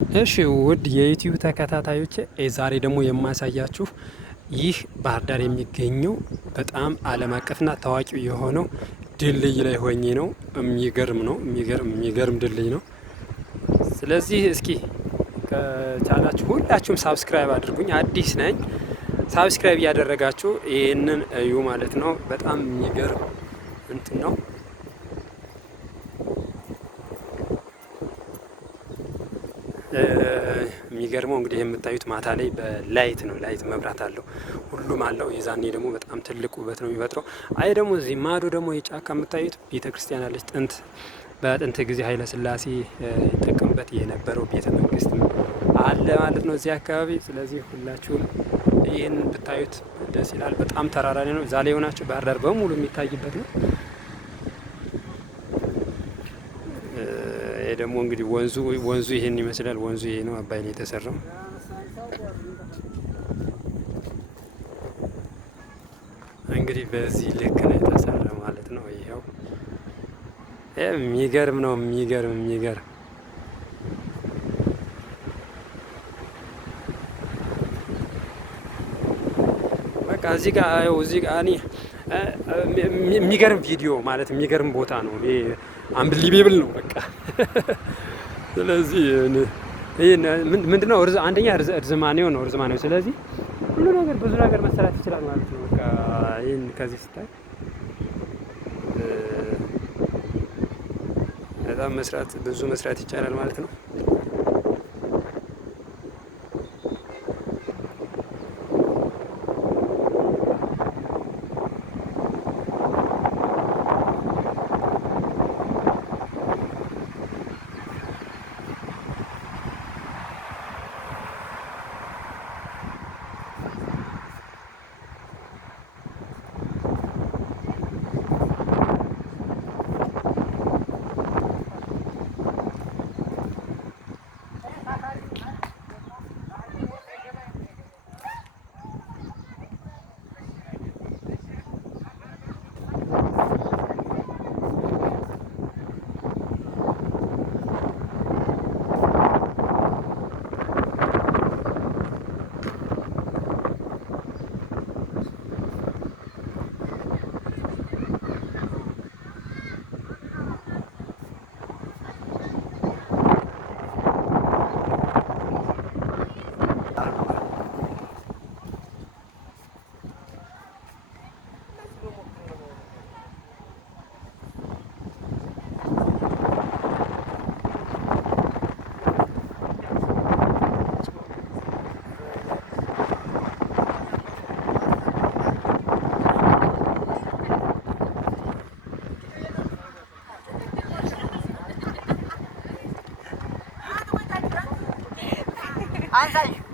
እሺ ውድ የዩቲዩብ ተከታታዮች ዛሬ ደግሞ የማሳያችሁ ይህ ባህር ዳር የሚገኘው በጣም ዓለም አቀፍና ታዋቂው የሆነው ድልድይ ላይ ሆኜ ነው። የሚገርም ነው። የሚገርም ድልድይ ነው። ስለዚህ እስኪ ከቻላችሁ ሁላችሁም ሳብስክራይብ አድርጉኝ። አዲስ ነኝ። ሳብስክራይብ እያደረጋችሁ ይህንን እዩ ማለት ነው። በጣም የሚገርም እንትን ነው። የሚገርመው እንግዲህ የምታዩት ማታ ላይ በላይት ነው። ላይት መብራት አለው፣ ሁሉም አለው። የዛኔ ደግሞ በጣም ትልቅ ውበት ነው የሚፈጥረው። አይ ደግሞ እዚህ ማዶ ደግሞ የጫካ የምታዩት ቤተ ክርስቲያን አለች። በጥንት ጊዜ ኃይለ ሥላሴ ይጠቀምበት የነበረው ቤተ መንግስት አለ ማለት ነው እዚህ አካባቢ። ስለዚህ ሁላችሁም ይህን ብታዩት ደስ ይላል። በጣም ተራራ ነው። እዛ ላይ የሆናችሁ ባህር ዳር በሙሉ የሚታይበት ነው። ደግሞ እንግዲህ ወንዙ ይሄን ይመስላል። ወንዙ ይሄ ነው። አባይ ነው የተሰራው። እንግዲህ በዚህ ልክ ነው የተሰራው ማለት ነው። ይሄው የሚገርም ነው። የሚገርም በቃ እዚህ ጋር እኔ የሚገርም ቪዲዮ ማለት የሚገርም ቦታ ነው። አንብሊቤብል ነው በቃ። ስለዚህ ምንድነው አንደኛ እርዝማኔው ነው። ስለዚህ ሁሉ ነገር ብዙ ነገር መሰራት ይችላል ማለት ነው። በቃ ይህን ከዚህ ስታይ በጣም ብዙ መስራት ይቻላል ማለት ነው።安山雨。